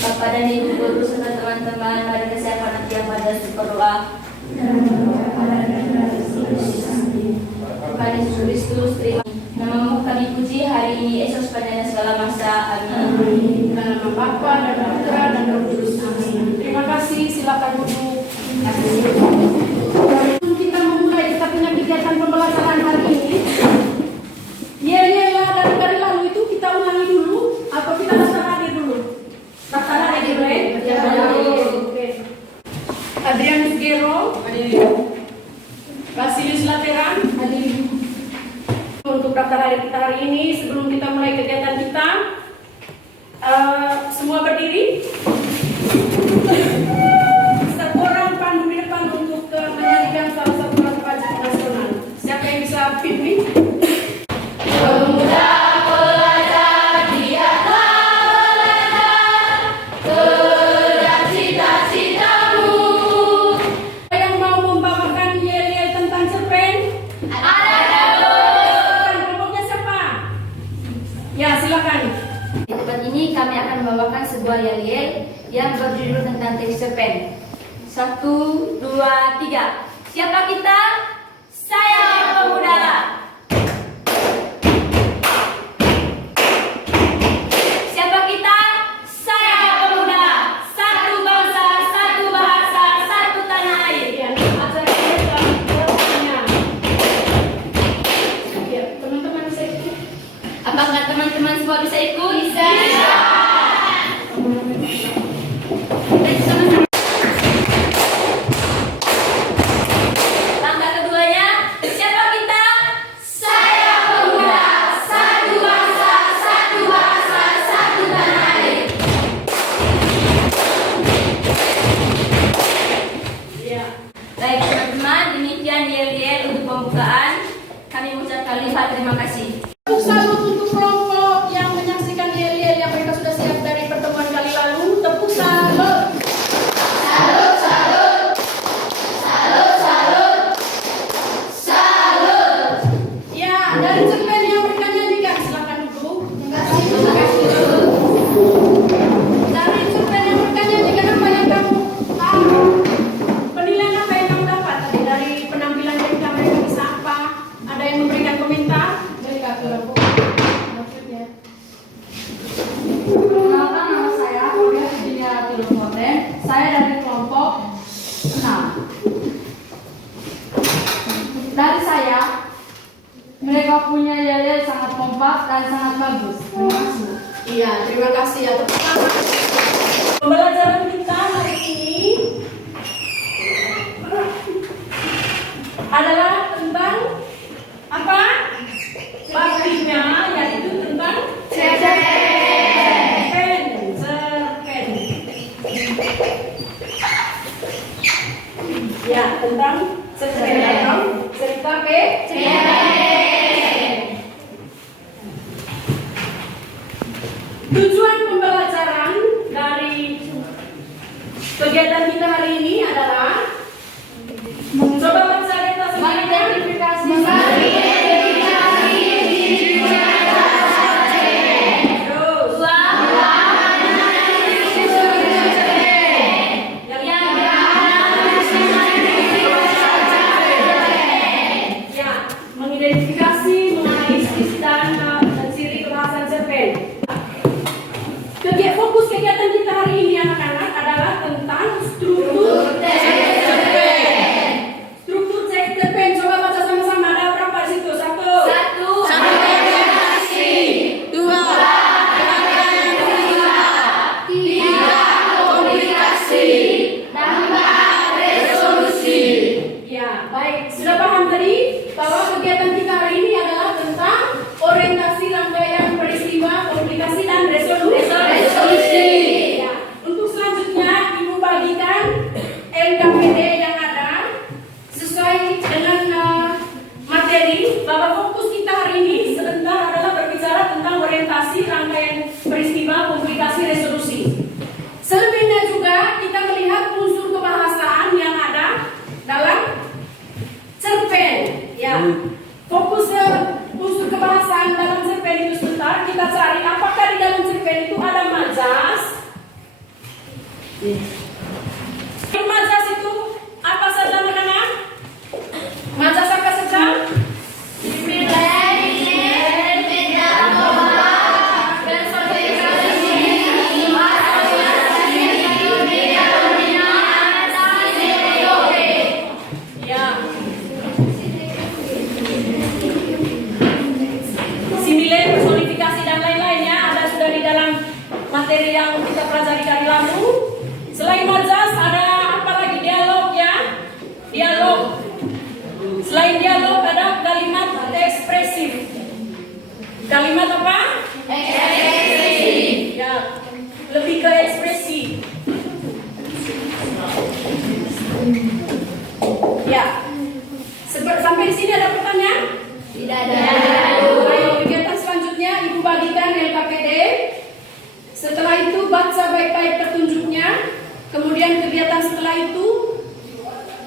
Bapak dan Ibu guru serta teman-teman, mari kesiapan nanti yang pada berdoa. Tuhan Yesus Kristus, terima namamu kami puji hari ini, esok sepanjang segala masa. Amin. Dalam nama Bapa dan Putra dan Roh Kudus. Amin. Terima kasih, silakan duduk. Sebelum kita memulai kita punya kegiatan pembelajaran hari ini, dari lalu itu kita ulangi dulu atau kita daftar hadir dulu? Daftar hadir dulu. Oke. Adrianus Gero, Basilius Lateran, untuk daftar hadir kita hari ini. Sebelum kita mulai kegiatan kita, semua berdiri. Satu orang pandu di depan untuk menyanyikan salah satu lagu pajak nasional. Siapa yang bisa pimpin? Pemuda pelajar giatlah belajar, kejar cita-citamu. Yang mau membawakan yel-yel tentang cerpen? Ada. Kelompoknya siapa? Ya, silakan. Di tempat ini kami akan membawakan sebuah yel-yel yang berjudul tentang teks cerpen. 1, 2, 3. Siapa kita? Saya pemuda. Siapa kita? Saya pemuda. Satu bangsa, satu bahasa, satu tanah air. Ya, acara ini telah berlangsungnya. Ya, teman-teman bisa ikut. Apakah teman-teman semua bisa ikut? Bisa. Langkah keduanya, siapa kita? Saya pemuda. Satu bangsa, satu bahasa, satu tanah air. Ya. Baik teman-teman, demikian yel-yel untuk pembukaan. Kami mengucapkan lipat terima kasih. Tepuk salut untuk kelompok yang menyaksikan yel-yel yang mereka sudah siap dari pertemuan kali lalu. Tepuk salut. Salut, salut. Salut, salut. Salut. Ya, dari cerpen yang mereka nyanyikan, silakan duduk. Dari cerpen yang mereka nyanyikan, apa yang kamu penilaian apa yang kamu dapat tadi dari penampilan mereka? Mereka bisa apa? Ada yang memberikan komentar? Mereka kelompok maksudnya. Perkenalkan, nama saya Aulia Virginia Tilumoten. Saya dari kelompok 6. Dari saya, mereka punya yel-yel sangat kompak dan sangat bagus. Terima kasih. Iya, terima kasih ya. Tepuk tangan. Pembelajaran kita hari ini adalah tentang apa? Pastinya yaitu tentang cerpen. Ya, tentang cerpen atau cerita Tujuan pembelajaran dari kegiatan kita hari ini adalah coba baca data Mengidentifikasi terus ya, mengidentifikasi mengenai isi dan ciri kekhasan cerpen. Fokus kegiatan kita hari ini anak-anak adalah tentang struktur cerpen. Struktur cerpen, coba baca sama-sama. Ada berapa di situ? Satu. Komunikasi. 2. Komunikasi. 4. Resolusi. Ya, baik. Sudah paham tadi bahwa kegiatan kita hari ini adalah tentang orientasi rangkaian peristiwa, komunikasi dan resolusi. Ya. Untuk selanjutnya Mazas itu apa saja anak-anak? Mazas apa saja? Ya. Simile, personifikasi dan lain-lainnya ada sudah di dalam materi yang kita pelajari dari lalu. Selain mazas ada apa lagi? Dialog ya. Dialog. Selain dialog ada kalimat ekspresif. Kalimat apa? Ekspresif. Ya. Lebih ke ekspresi. Ya. Sampai di sini ada pertanyaan? Tidak ada. Ayo kegiatan selanjutnya Ibu bagikan LKPD. Setelah itu baca baik-baik petunjuknya. Kemudian kegiatan setelah itu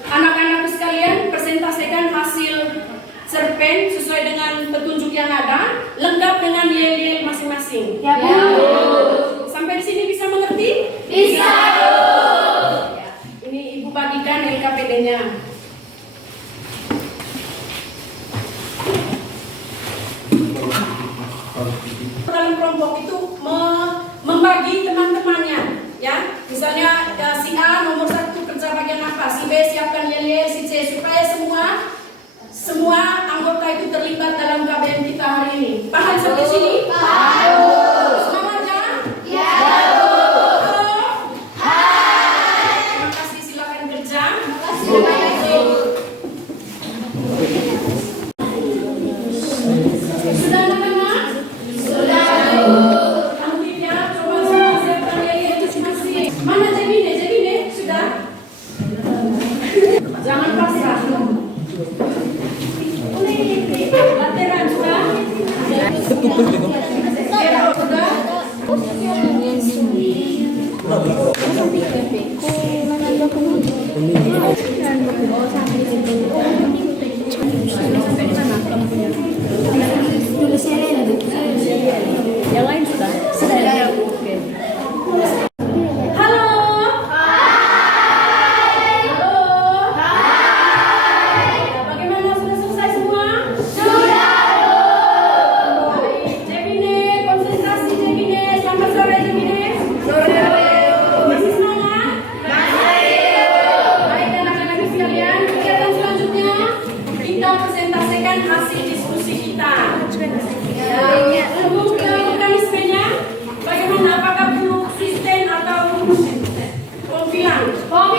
anak-anakku sekalian presentasikan hasil cerpen sesuai dengan petunjuk yang ada, lengkap dengan yel-yel masing-masing. Ya, Bu. Sampai di sini bisa mengerti? Bisa, Bu. Ya, ini Ibu bagikan LKPD-nya. Dalam kelompok itu membagi teman-temannya, ya. Misalnya si A nomor 1 kerja bagian apa, si B siapkan yel-yel, si C, supaya semua anggota itu terlibat dalam KBM kita hari ini. Paham sampai sini? Paham. Semangat ya? Ya, Halo. Hai. Terima kasih, silakan kerja. Terima kasih. Sudah anak-anak? Sudah, Bu. Nantinya coba semua siapkan yel-yel masing-masing. Mana Jemine? Sudah? Jangan pasrah. Lateran sudah? Kero sudah? Yang lain sudah? Halo. Halo. Ya, bagaimana, sudah selesai semua? Baik. Jemine, konsentrasi Jemine. Selamat sore Jemine. Masih semangat? Baik anak-anak sekalian, kegiatan selanjutnya kita presentasikan hasil diskusi kita. Ya, untuk mekanismenya, bagaimana? Apakah perlu sistem atau pembilang? Kalau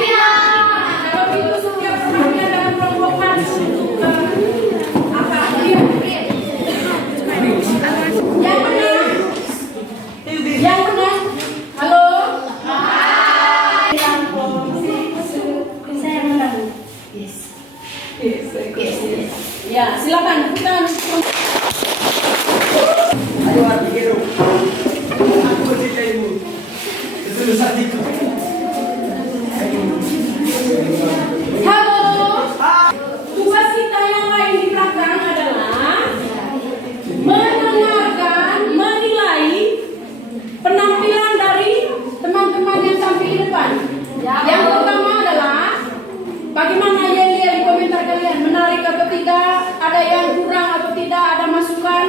itu setiap perhatian dalam kelompok maju untuk apa? Yang menang? Yang menang? Halo? Saya menang. Ya, silakan bukan. Halo. Tugas kita yang lain di belakang adalah mendengarkan, menilai penampilan dari teman-teman yang tampil di depan. Yang pertama adalah bagaimana yel-yel di komentar kalian, menarik atau tidak, ada yang kurang atau tidak, ada masukan.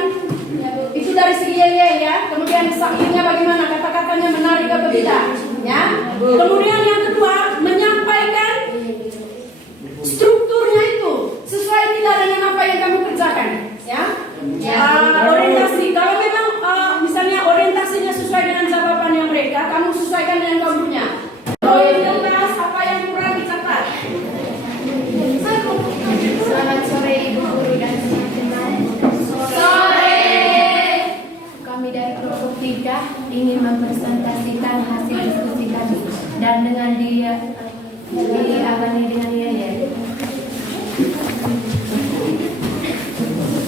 Itu dari segi yel-yel ya. Kemudian saklingnya bagaimana, kata-katanya menarik atau tidak, ya. Kemudian yang kedua, menyampaikan strukturnya itu sesuai tidak dengan apa yang kamu kerjakan, ya. Orientasi, kalau memang misalnya orientasinya sesuai dengan jawabannya mereka, kamu sesuaikan dengan kamunya. Prioritas apa yang kurang dicatat. Selamat sore Ibu Guru dan teman-teman. Sore. Kami dari kelompok 3 ingin mempresentasikan hasil diskusi kami dan dengan diawali dengan yel-yel.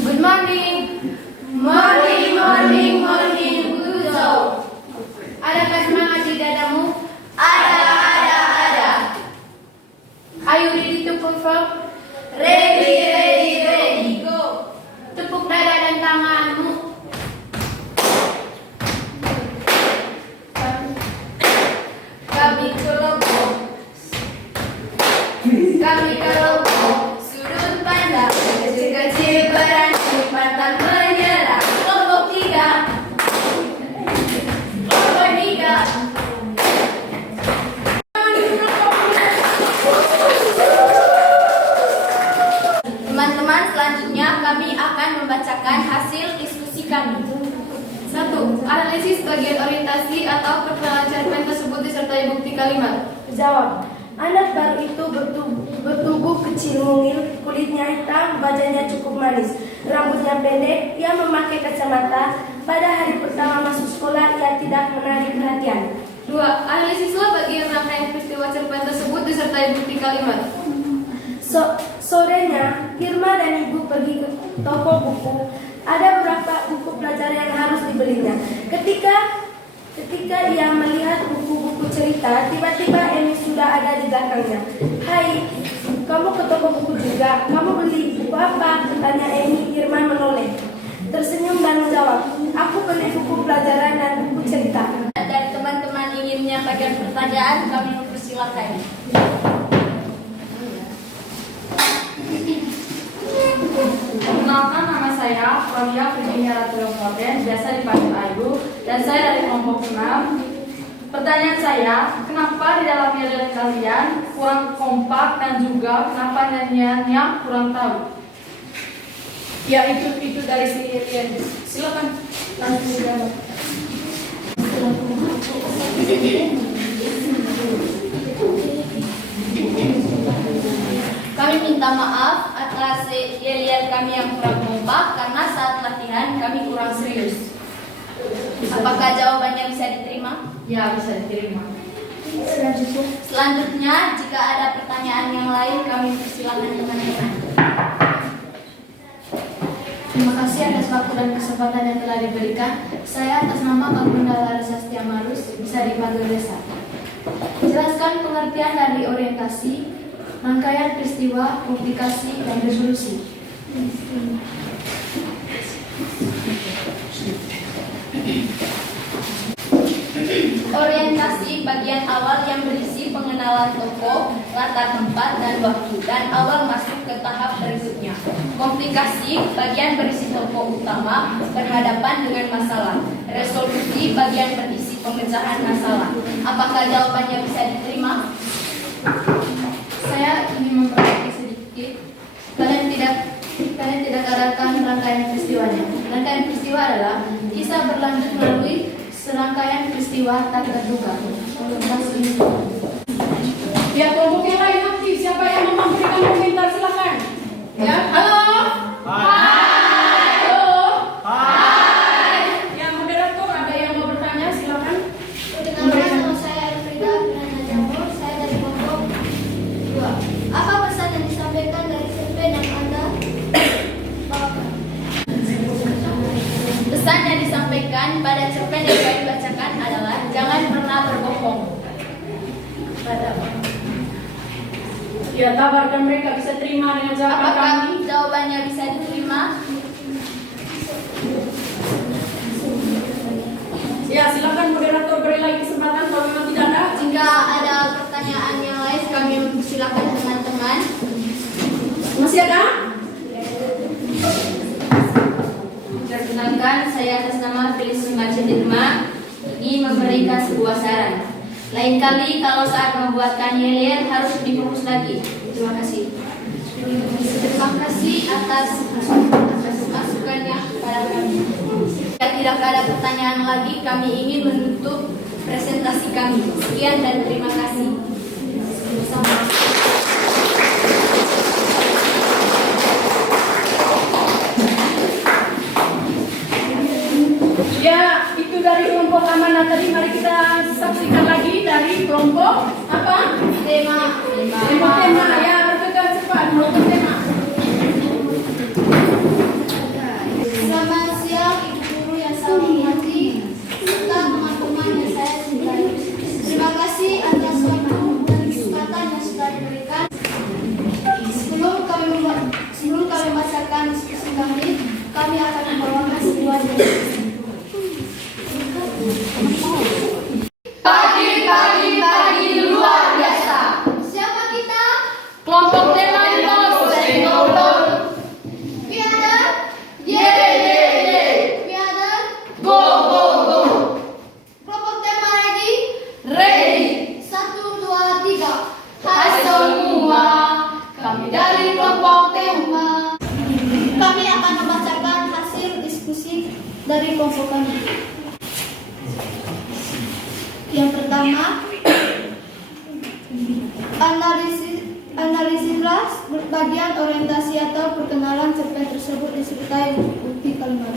Good morning. Morning, Guzo. Adakah semangat di dadamu? Ada. Are you ready to perform? Ready, go. Tepuk dada dan tanganmu. Kami Analisis bagian orientasi atau perkenalan cerpen tersebut disertai bukti kalimat. Jawab. Anak baru itu bertubuh kecil mungil, kulitnya hitam, wajahnya cukup manis, rambutnya pendek, ia memakai kacamata. Pada hari pertama masuk sekolah, ia tidak menarik perhatian. 2. Analisislah bagian rangkaian peristiwa cerpen tersebut disertai bukti kalimat. Sorenya, Irma dan ibu pergi ke toko buku. Ada beberapa buku pelajaran yang harus dibelinya. Ketika ia melihat buku-buku cerita, tiba-tiba Emi sudah ada di belakangnya. "Hai, kamu ke toko buku juga? Kamu beli buku apa?" tanya Emi. Irma menoleh, tersenyum dan menjawab, "Aku beli buku pelajaran dan buku cerita." Dari teman-teman ingin menyampaikan pertanyaan, kami mempersilakan. Perkenalkan, nama saya Claudia Virginia Ratulyomoten, biasa dipanggil Ayu, dan saya dari kelompok 6. Pertanyaan saya, kenapa di dalam yel-yel kalian kurang kompak dan juga kenapa nyanyiannya kurang tahu? Ya itu dari si Rian. Silakan langsung dijawab. Kami minta maaf atas yel-yel kami yang kurang kompak karena saat latihan kami kurang serius. Apakah jawabannya bisa diterima? Ya, bisa diterima. Selanjutnya, jika ada pertanyaan yang lain, kami persilakan teman-teman. Terima kasih atas waktu dan kesempatan yang telah diberikan. Saya atas nama Bang Bunda Larissa Setiamarus, bisa dipanggil Desa. Jelaskan pengertian dari orientasi, rangkaian peristiwa, komplikasi, dan resolusi. Orientasi bagian awal yang berisi pengenalan tokoh, latar tempat, dan waktu, dan awal masuk ke tahap berikutnya. Komplikasi bagian berisi tokoh utama berhadapan dengan masalah. Resolusi bagian berisi pemecahan masalah. Apakah jawabannya bisa diterima? Saya ingin memperbaiki sedikit. Kalian tidak adakan rangkaian peristiwanya. Rangkaian peristiwa adalah kisah berlanjut melalui serangkaian peristiwa tak terduga. Ya, kelompok yang lain aktif. Siapa yang mau memberikan komentar silakan. Ya, halo. Halo. Ya, moderator ada yang mau bertanya silakan. Perkenalkan, nama saya Elfrida Firana Jamur. Saya dari kelompok 2. Apa pesan yang disampaikan dari cerpen yang Anda bawakan? Pesan yang disampaikan pada cerpen yang kami bacakan adalah jangan pernah berbohong pada orang. Ya, tawarkan mereka bisa terima dengan jawaban Apakah kami. jawabannya bisa diterima? Ya, silakan moderator beri lagi kesempatan kalau memang tidak ada. Jika ada pertanyaan yang lain, kami mempersilakan teman-teman. Masih ada? Perkenalkan, saya atas nama Felis Sumarcedirma ingin memberikan sebuah saran. Lain kali kalau saat membuatkan yel-yel harus difokus lagi. Terima kasih. Terima kasih atas masukannya kepada kami. Jika tidak ada pertanyaan lagi, kami ingin menutup presentasi kami. Sekian dan terima kasih. Sama. Ya, itu dari kelompok amanah tadi. Mari kita saksikan lagi dari kelompok apa? Tema. Tema. Ya, bergegas cepat. Kelompok tema. Selamat siang Ibu Guru yang saya hormati serta teman-teman yang saya cintai. Terima kasih atas waktu dan kesempatan yang sudah diberikan. Sebelum kami membacakan diskusi kami akan membawakan sebuah Pagi luar biasa. Siapa kita? Kelompok tema Sengolor. We are the We are the Go. kelompok tema ready? Ready. 1, 2, 3. Hai semua. Kami dari kelompok tema. Kami akan membacakan hasil diskusi dari kelompok kami. Yang pertama, analisislah bagian orientasi atau perkenalan cerpen tersebut disertai bukti kalimat.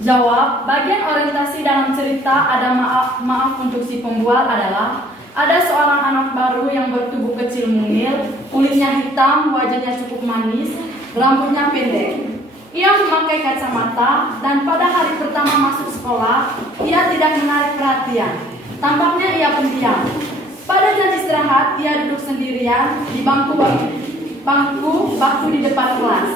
Jawab, bagian orientasi dalam cerita ada maaf untuk si pembual adalah ada seorang anak baru yang bertubuh kecil mungil, kulitnya hitam, wajahnya cukup manis, rambutnya pendek. Ia memakai kacamata dan pada hari pertama masuk sekolah, ia tidak menarik perhatian. Tampaknya ia pendiam. Pada jam istirahat, ia duduk sendirian di bangku di depan kelas.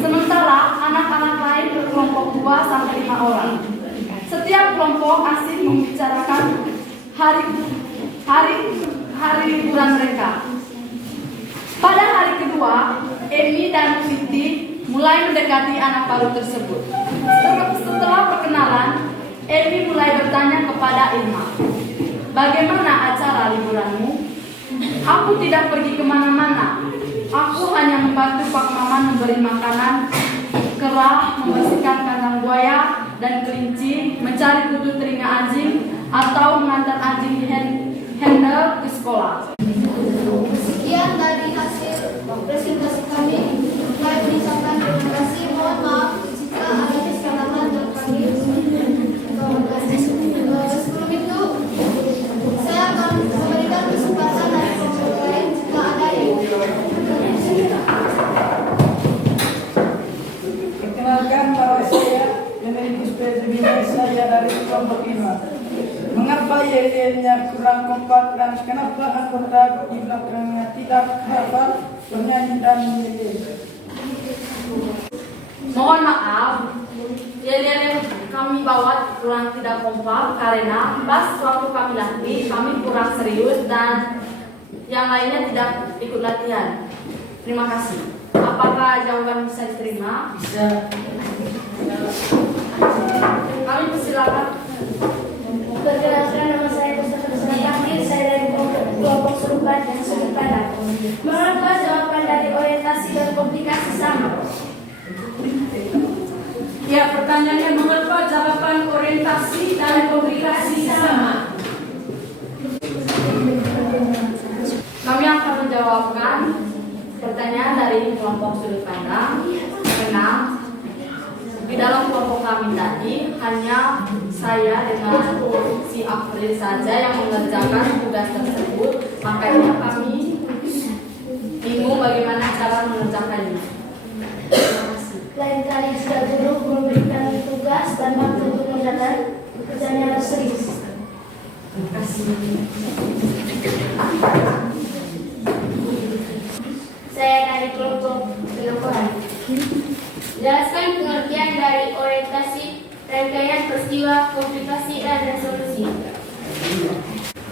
Sementara anak-anak lain berkelompok 2 sampai 5 orang. Setiap kelompok asik membicarakan hari liburan mereka. Pada hari kedua, Emi dan Siti mulai mendekati anak baru tersebut. Setelah perkenalan, Emi mulai bertanya kepada Irma, "Bagaimana acara liburanmu?" "Aku tidak pergi kemana-mana. Aku hanya membantu Pak Maman memberi makanan, kerah, membersihkan kandang buaya dan kelinci, mencari kutu telinga anjing, atau mengantar anjing handle ke sekolah." Sekian dari hasil presentasi kami. Kami mengucapkan terima kasih. Mohon maaf jika ada kesalahan dan kami. Sebelum itu, saya akan memberikan kesempatan dari kelompok lain jika ada yang Perkenalkan bahwa saya Dominikus Pedro, saya dari kelompok 5. Mengapa yel-yelnya kurang kompak dan kenapa anggota di belakangnya tidak hafal bernyanyi dan yel-yel? Mohon maaf, yel-yel yang kami bawa kurang tidak kompak karena pas waktu kami latih, kami kurang serius dan yang lainnya tidak ikut latihan. Terima kasih. Apakah jawaban bisa diterima? Bisa. Kami persilakan. Perkenalkan, nama saya Mustafa Fakir, saya dari kelompok Serupan dan Sudut Pandang. Mengapa jawaban dari orientasi dan komplikasi sama? Ya, pertanyaannya mengapa jawaban orientasi dan komplikasi sama? Kami akan menjawabkan pertanyaan dari kelompok Sudut Pandang. Karena di dalam kelompok kami tadi hanya saya dengan si April saja yang mengerjakan tugas tersebut, makanya kami bingung bagaimana cara mengerjakannya. Terima kasih. Lain kali jika guru memberikan tugas dan waktu untuk mengerjakan, pekerjaannya harus serius. Terima kasih. Saya dari kelompok Peloporan. Jelaskan pengertian dari orientasi, rangkaian peristiwa, komplikasi, dan resolusi.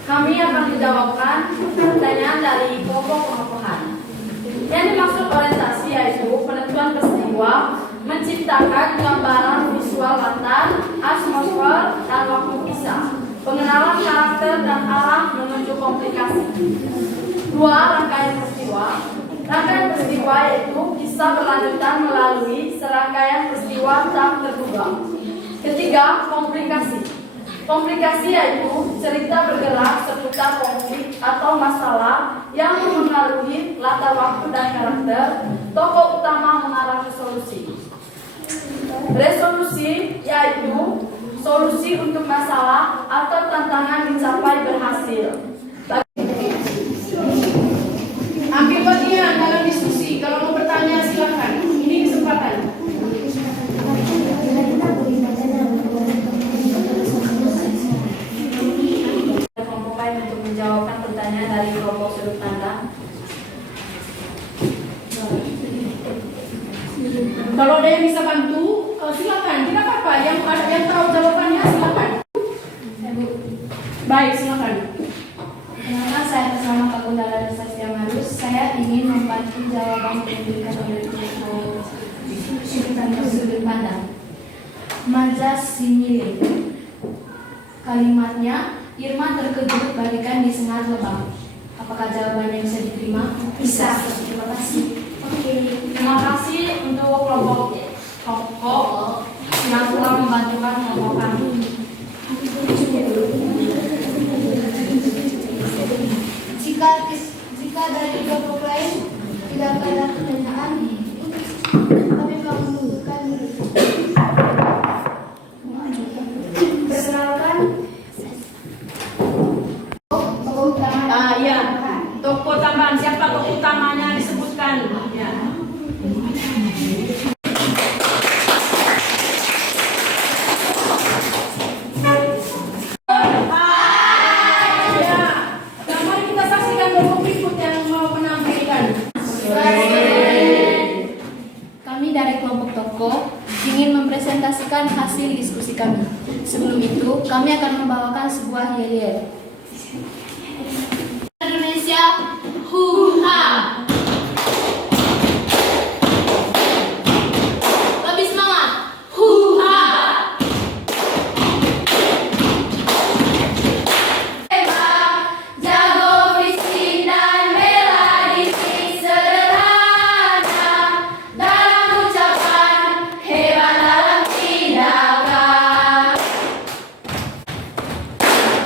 Kami akan menjawabkan pertanyaan dari kelompok pengokohan. Yang dimaksud orientasi yaitu penentuan peristiwa, menciptakan gambaran visual latar, atmosfer, dan waktu kisah, pengenalan karakter dan arah menuju komplikasi. 2. Rangkaian peristiwa. Rangkaian peristiwa yaitu kisah berlanjutan melalui serangkaian peristiwa tak terduga. 3. Komplikasi. Komplikasi yaitu cerita bergerak seputar konflik atau masalah yang mempengaruhi latar waktu dan karakter. Tokoh utama mengarah ke solusi. Resolusi yaitu solusi untuk masalah atau tantangan dicapai berhasil. Ambil bagian dalam diskusi. Kalau mau bertanya silakan. Ini kesempatan. Kelompok lain untuk menjawabkan pertanyaan dari kelompok Sudut Pandang. Kalau ada yang bisa bantu, silakan. Tidak apa-apa. Yang tahu jawabannya silakan. Baik, silakan. Kenalkan, saya bersama Pak Gundala Sastia Marus. Saya ingin membantu jawaban yang diberikan oleh kelompok Sudut Pandang. Majas simile. Kalimatnya, Irma terkejut bagaikan disengat lebam. Apakah jawabannya bisa diterima? Bisa. Terima kasih. Oke. Terima kasih untuk kelompok yang telah membantukan kelompok kami. Tokoh utama. Iya. Tokoh tambahan. Siapa tokoh utamanya disebutkan? Ya. Mari kita saksikan dulu berikut yang mau menampilkan. Kami dari kelompok tokoh ingin mempresentasikan hasil diskusi kami. Sebelum itu, kami akan membawakan sebuah yel-yel. Indonesia, huha. Lebih semangat, huha. Jago fisik dan bela diri sederhana dalam ucapan, hebat dalam tindakan.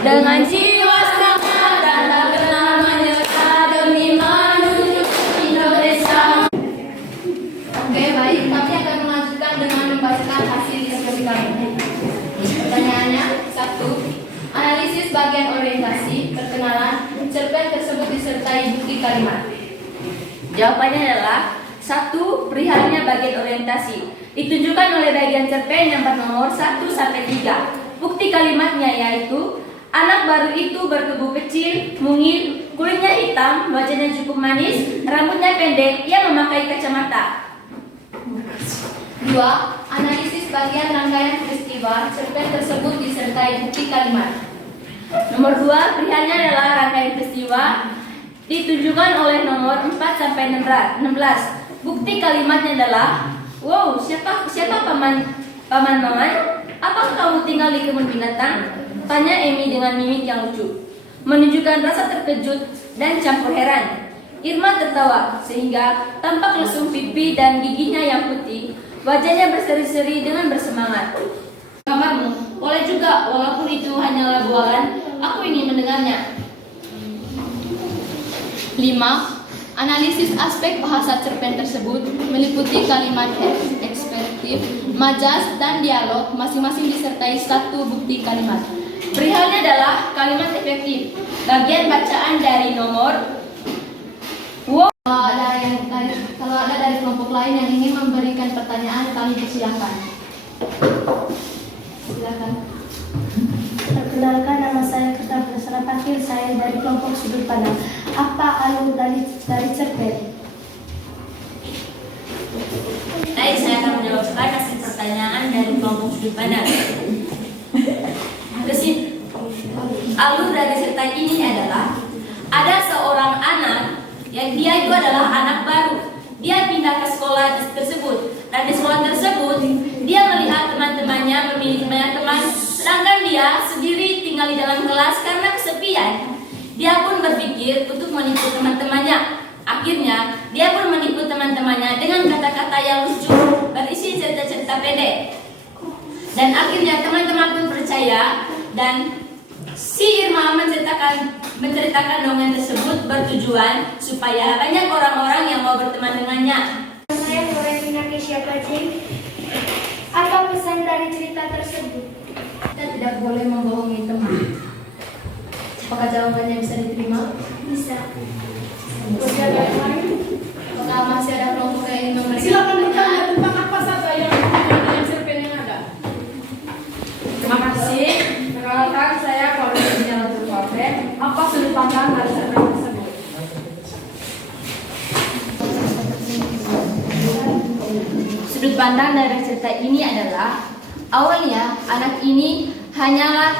Dengan jiwa semangat dan tak pernah menyerah demi menuju Indonesia. Oke, baik. Kami akan melanjutkan dengan membacakan hasil diskusi kami. Pertanyaannya, 1. Analisis bagian orientasi, perkenalan, cerpen tersebut disertai bukti kalimat. Jawabannya adalah 1. Perihalnya bagian orientasi. Ditunjukkan oleh bagian cerpen yang bernomor 1-3. Bukti kalimatnya yaitu anak baru itu bertubuh kecil, mungil, kulitnya hitam, wajahnya cukup manis, rambutnya pendek, ia memakai kacamata. 2. Analisis bagian rangkaian peristiwa, cerpen tersebut disertai bukti kalimat. Nomor 2, perihalnya adalah rangkaian peristiwa, ditunjukkan oleh nomor 4-16. Bukti kalimatnya adalah, wow, siapa paman Maman? Apakah kamu tinggal di kebun binatang? Tanya Emi dengan mimik yang lucu, menunjukkan rasa terkejut dan campur heran. Irma tertawa sehingga tampak lesung pipi dan giginya yang putih. Wajahnya berseri-seri dengan bersemangat. Kamarmu boleh juga, walaupun itu hanyalah bualan. Aku ingin mendengarnya. 5. Analisis aspek bahasa cerpen tersebut meliputi kalimat ekspresif, majas, dan dialog, masing-masing disertai 1 bukti kalimat. Perihalnya adalah kalimat efektif. Bagian bacaan dari nomor. Kalau ada dari kelompok lain yang ingin memberikan pertanyaan, kami persilahkan. Silakan. Perkenalkan, nama saya Ketan Prasana Pakil, saya dari kelompok sudut pandang. Apa alur dari cerpen? Baik, saya akan menjawab hasil pertanyaan dari kelompok sudut pandang. Alur dari cerita ini adalah ada seorang anak yang dia itu adalah anak baru. Dia pindah ke sekolah tersebut, dan di sekolah tersebut dia melihat teman-temannya memiliki banyak teman, sedangkan dia sendiri tinggal di dalam kelas karena kesepian. Dia pun berpikir untuk menipu teman-temannya. Akhirnya dia pun menipu teman-temannya dengan kata-kata yang lucu berisi cerita-cerita pendek. Dan akhirnya teman-teman pun percaya, dan si Irma menceritakan dongeng tersebut bertujuan supaya banyak orang-orang yang mau berteman dengannya. Saya Florentina Kesia Pajing. Apa pesan dari cerita tersebut? Kita tidak boleh membohongi teman. Apakah jawabannya bisa diterima? Bisa. Apakah masih ada kelompok yang ingin memberikan Silakan bertanya pertanyaan? tentang apa saja yang dengan cerpen yang ada. Terima kasih. Perkenalkan, saya Florentina Kesia. Apa sudut pandang dari cerpen tersebut? Sudut pandang dari cerita ini adalah awalnya anak ini hanyalah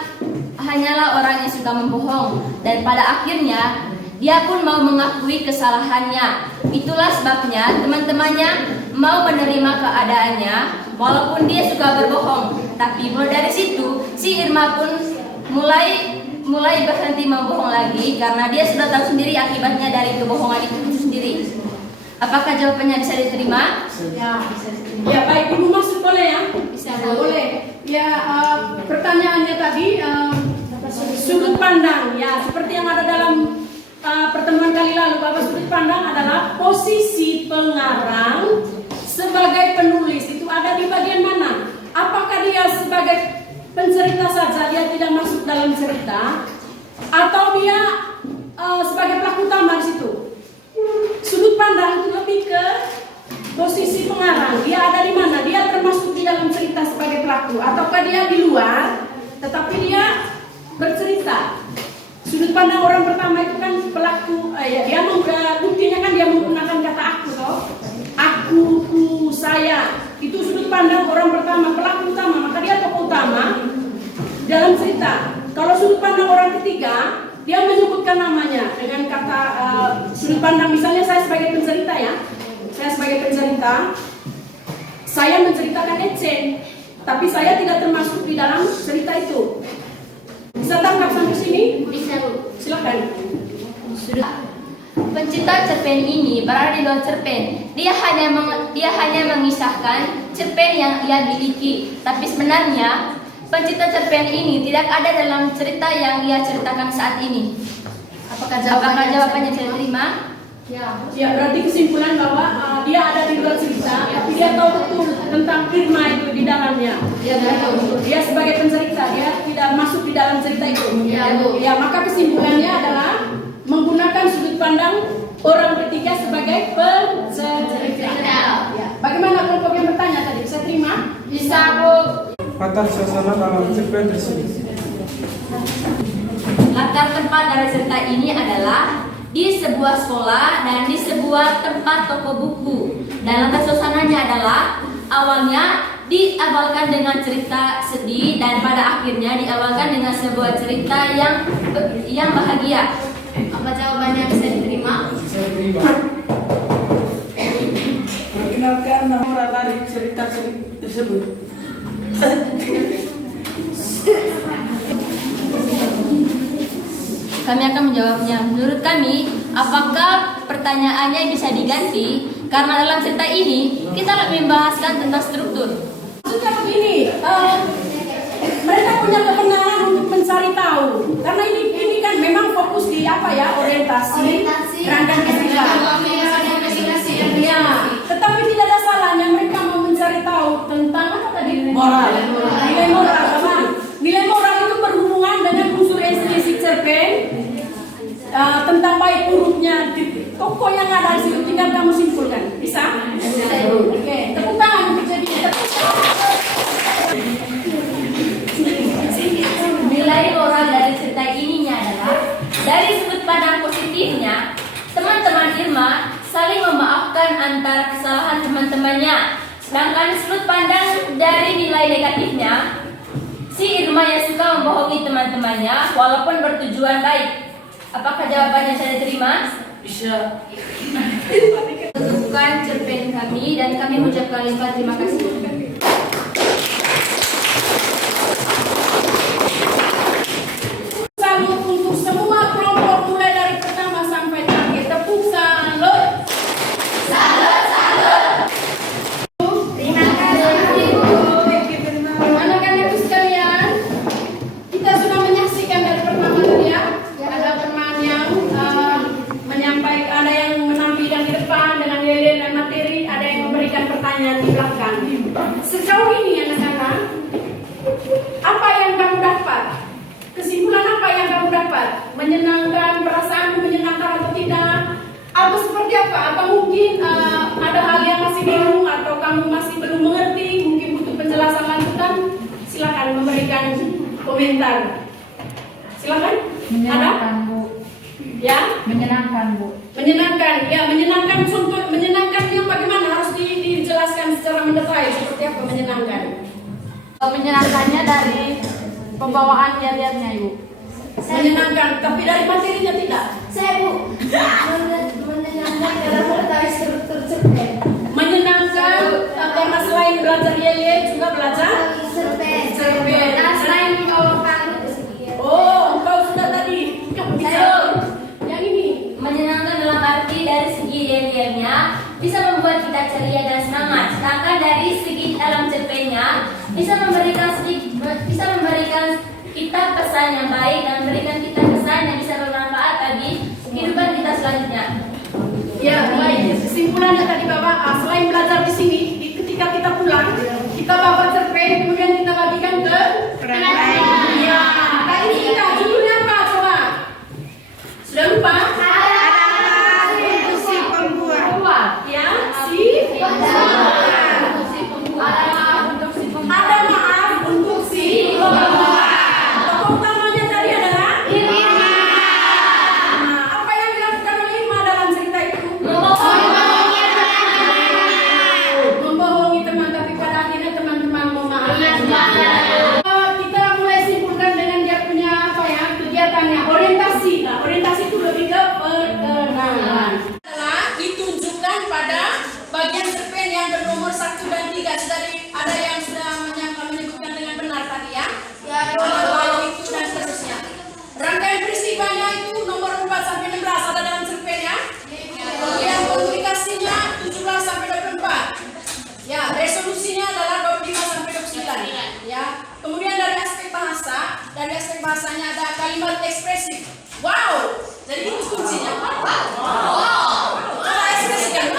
orang yang suka membohong, dan pada akhirnya dia pun mau mengakui kesalahannya. Itulah sebabnya teman-temannya mau menerima keadaannya walaupun dia suka berbohong. Tapi mulai dari situ si Irma pun mulai berhenti membohong lagi karena dia sudah tahu sendiri akibatnya dari kebohongan itu sendiri. Apakah jawabannya bisa diterima? Ya, ya baik, Ibu masuk boleh ya? Bisa Boleh. Ya, pertanyaannya tadi sudut pandang. Ya, seperti yang ada dalam pertemuan kali lalu, bahwa sudut pandang adalah posisi pengarang sebagai penulis. Itu ada di bagian mana? Apakah dia sebagai pencerita saja, dia tidak masuk dalam cerita, atau dia dia di luar, tetapi dia bercerita. Sudut pandang orang pertama itu kan pelaku, dia buktinya kan dia menggunakan kata aku toh. Aku, saya. Itu sudut pandang orang pertama, pelaku utama, maka dia tokoh utama dalam cerita. Kalau sudut pandang orang ketiga, dia menyebutkan namanya dengan kata sudut pandang. Misalnya saya sebagai pencerita ya, saya menceritakan Ece, tapi saya tidak termasuk di dalam cerita itu. Bisa tangkap sampai sini? Bisa, Bu. Silakan. Sudah. Pencipta cerpen ini berada di luar cerpen. Dia hanya mengisahkan cerpen yang ia miliki. Tapi sebenarnya pencipta cerpen ini tidak ada dalam cerita yang ia ceritakan saat ini. Apakah jawabannya saya terima? Ya, berarti kesimpulan bahwa dia ada di luar cerita, tapi dia tahu betul tentang Irma itu di dalamnya. Ya, betul. Dia sebagai pencerita, dia tidak masuk di dalam cerita itu. Ya, Bu. Ya, maka kesimpulannya adalah menggunakan sudut pandang orang ketiga sebagai pencerita. Ya. Bagaimana kelompok yang bertanya tadi? Bisa terima? Bisa, Bu. Latar suasana dalam cerpen tersebut. Latar tempat dari cerita ini adalah di sebuah sekolah dan di sebuah tempat toko buku. Dan latar suasananya adalah awalnya diawalkan dengan cerita sedih dan pada akhirnya diawalkan dengan sebuah cerita yang bahagia. Apa jawabannya bisa diterima? Saya terima. Perkenalkan nama dari cerita tersebut. Kami akan menjawabnya. Menurut kami, apakah pertanyaannya bisa diganti? Karena dalam cerita ini kita lebih membahaskan tentang struktur. Maksudnya begini, mereka punya kebenaran untuk mencari tahu. Karena ini kan memang fokus di orientasi. Rangkaian kesimpulan. Ya, tetapi tidak ada salahnya mereka mau mencari tahu tentang apa tadi? Moral. Nilai moral. Nilai moral itu berhubungan dengan unsur estetik cerpen, tentang baik buruknya tokoh yang ada di situ. Tinggal kamu simpulkan. Bisa? Oke, tepuk tangan untuk jadi. Nilai moral dari cerita ininya adalah dari sudut pandang positifnya, teman-teman Irma saling memaafkan antara kesalahan teman-temannya. Sedangkan sudut pandang dari nilai negatifnya, si Irma yang suka membohongi teman-temannya walaupun bertujuan baik. Apakah jawabannya saya terima? Bisa. Bukan cerpen kami dan kami mengucapkan limpah terima kasih. Salut untuk semua kelompok mulai dari pertama sampai terakhir. Tepuk salut. Terima kasih. Anak-anakku sekalian, kita sudah menyaksikan dari pertama tadi ya. Ada teman yang menyampaikan, ada yang menampilkan di depan dengan nilai dan materi, ada yang memberikan pertanyaan di belakang. Sejauh ini anak-anak, apa yang kamu dapat? Kesimpulan apa yang kamu dapat? Menyenangkan, perasaan menyenangkan atau tidak? Atau seperti apa? Apa mungkin ada hal yang masih bingung atau kamu masih belum mengerti? Mungkin butuh penjelasan lanjutan? Silakan memberikan komentar. Silakan. Menyenangkan, Bu. Ya, Menyenangkan, Bu. menyenangkan. Ya, menyenangkan. Contoh menyenangkannya bagaimana? Harus dijelaskan secara mendetail seperti apa menyenangkan. Menyenangkannya dari pembawaan lihatnya, Ibu. Menyenangkan, tapi dari materinya tidak. Saya Bu, menyenangkan karena mengetahui struktur cerpen. Menyenangkan karena selain belajar yel juga belajar cerpen. Nah, selain membawakan Oh, engkau sudah tadi. Bisa. Yang ini Menyenangkan dalam arti dari segi yel-yelnya bisa membuat kita ceria dan semangat. Sedangkan dari segi dalam cerpennya bisa memberikan kita pesan yang baik dan memberikan kita kesan yang bisa bermanfaat bagi kehidupan kita selanjutnya. ya baik. Kesimpulannya tadi Bapak, selain belajar di sini, ketika kita pulang, kita bawa cerpen, kemudian kita bagikan ke ya. Kali ini kita judulnya apa coba? Sudah lupa? si Pembuat. Ya, si pembuat. Ada maaf untuk si ekspresi. Wow. Jadi itu kuncinya. Coba ekspresikan.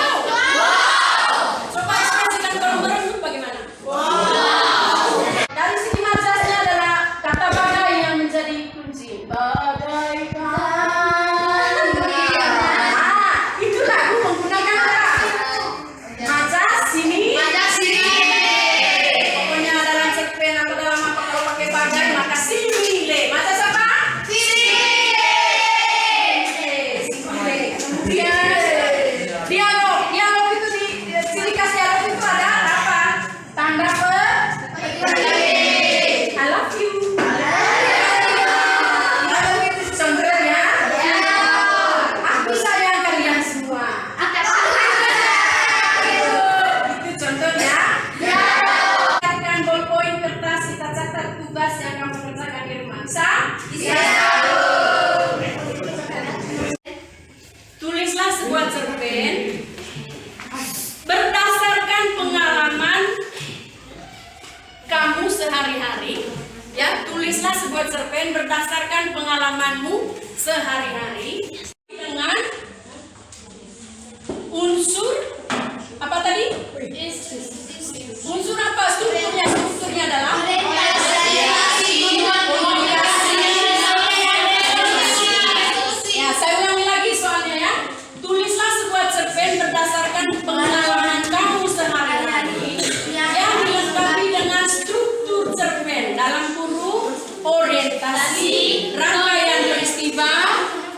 Coba ekspresikan kalau merenggut bagaimana? Dari segi majasnya adalah kata bagai yang menjadi kunci. Bagaikan. Itu lagu menggunakan apa? Majas sini. Pokoknya dalam cerpen atau dalam apa kalau pakai bagai maka sini le. Majas apa? Sini. Kemudian dialog itu di ciri khas dialog itu ada apa? Tanda I love you. Dialog itu contohnya. Aku sayang kalian semua. Itu contohnya. Siapkan ballpoint kertas, kita catat tugas yang kamu kerjakan di rumah. Bisa? Tulislah sebuah cerpen berdasarkan pengalaman kamu sehari-hari. Ya, tulislah sebuah cerpen berdasarkan pengalamanmu sehari-hari dengan unsur apa tadi? Unsur apa? Strukturnya adalah ya, saya ulangi lagi soalnya ya. Tulislah sebuah cerpen berdasarkan pengalaman kamu sehari-hari yang dilengkapi dengan struktur cerpen dalam kurung orientasi, rangkaian peristiwa,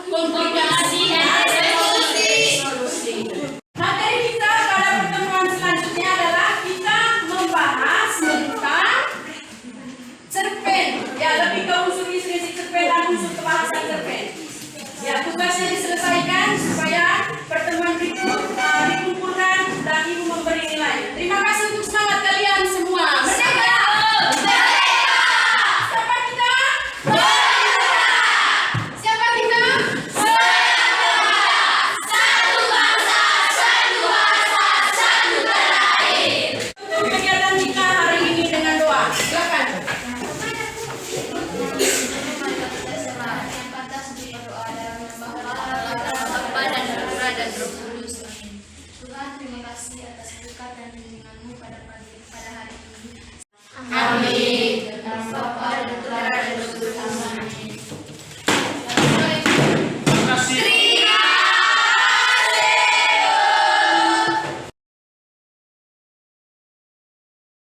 komplikasi, dan solusi. Materi kita pada pertemuan selanjutnya adalah kita membahas tentang cerpen. Ya, lebih ke unsur isi cerpen dan unsur kebahasan cerpen. Ya, tugasnya diselesaikan supaya pertemuan berikut dikumpulkan dan ibu memberi nilai. Terima kasih untuk semangat kalian semua. Merdeka! Siapa kita? Siapa kita? Satu bangsa, satu bahasa, satu tanah air. Tutup kegiatan kita hari ini dengan doa. Silakan. Yang pantas berdoa dalam Bapa dan Putra dan Roh Kudus. Tuhan, terima kasih atas berkat dan bimbingan-Mu pada hari ini. Amin. Dalam Bapa